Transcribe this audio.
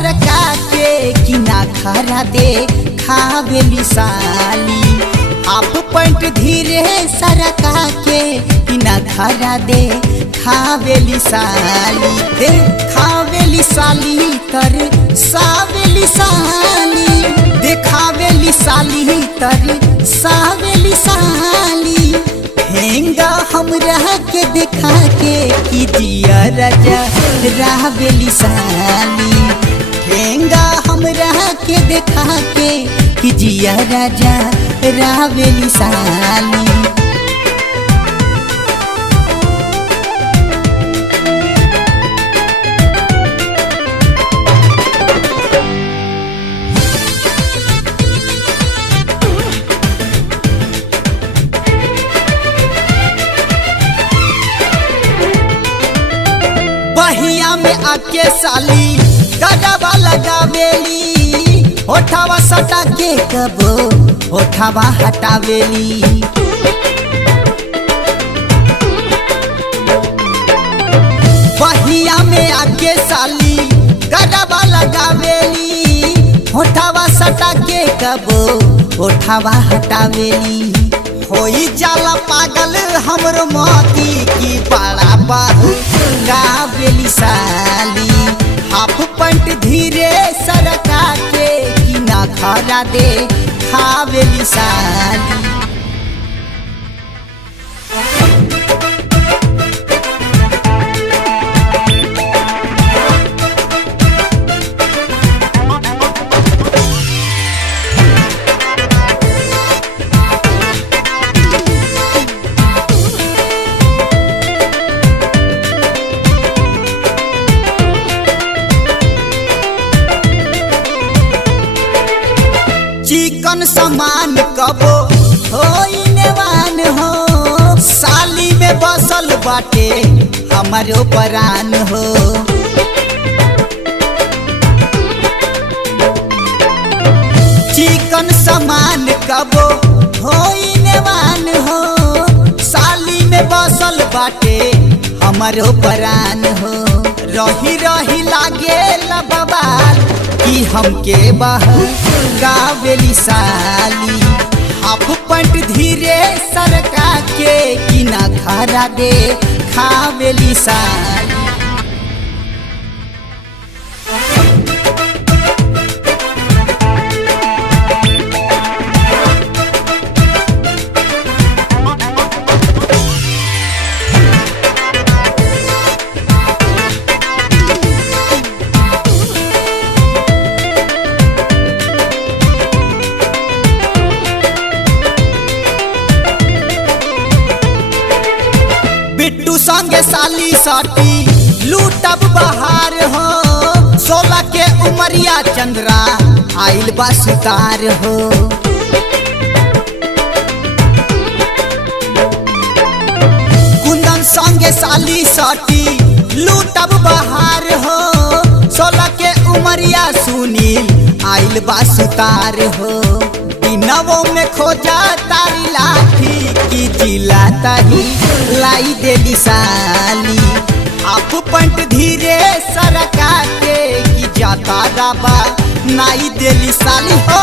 सरका के कि ना खरा दे खावेली साली। हाफ पैंट धीरे सरका के कि ना खरा दे खावेली साली। दे खावेली साली तर सावेली साली, देखावेली साली तर सावेली साली। हेंगा हमरा के देखा के कि दिया राजा रावेली साली। हेंगा हमरा के देखा के कि जिया राजा रावेली साली। बहिया में आके साली गजबा लगावेली। होठावा सटा के कबो होठावा हटावेली। बहिया में आके साली गजबा लगावेली। होठावा सटा के कबो होठावा हटावेली। होई जाला पागल हमरो मोती की बड़ा बाहु गावेली साली। हाफ पैंट धीरे सरका के कि ना खरा दे खावेली साली। चिकन समान कबो होई नेवान हो। साली में बसल बाटे हमारो परान हो। चिकन समान कबो होई नेवान हो। साली में बसल बाटे हमारो परान हो। रही रही लागे बवाल कि हमके बहू गावेली साली। हाफ पैंट धीरे सरका के कि ना खरा दे खावेली साली। बिट्टू संगे साली साटी लूटब बहार हो। 16 के उमरिया चंद्रा आइल बा सुतार हो। कुंदन संगे साली साटी लूटब बहार हो। 16 के उमरिया सुनील आइल बा सुतार हो। नवों में खोजा तारी लाठी की जिला तही लाई देली साली। हाफ पैंट धीरे सरका के कि जाता रबा नाई देली साली हो।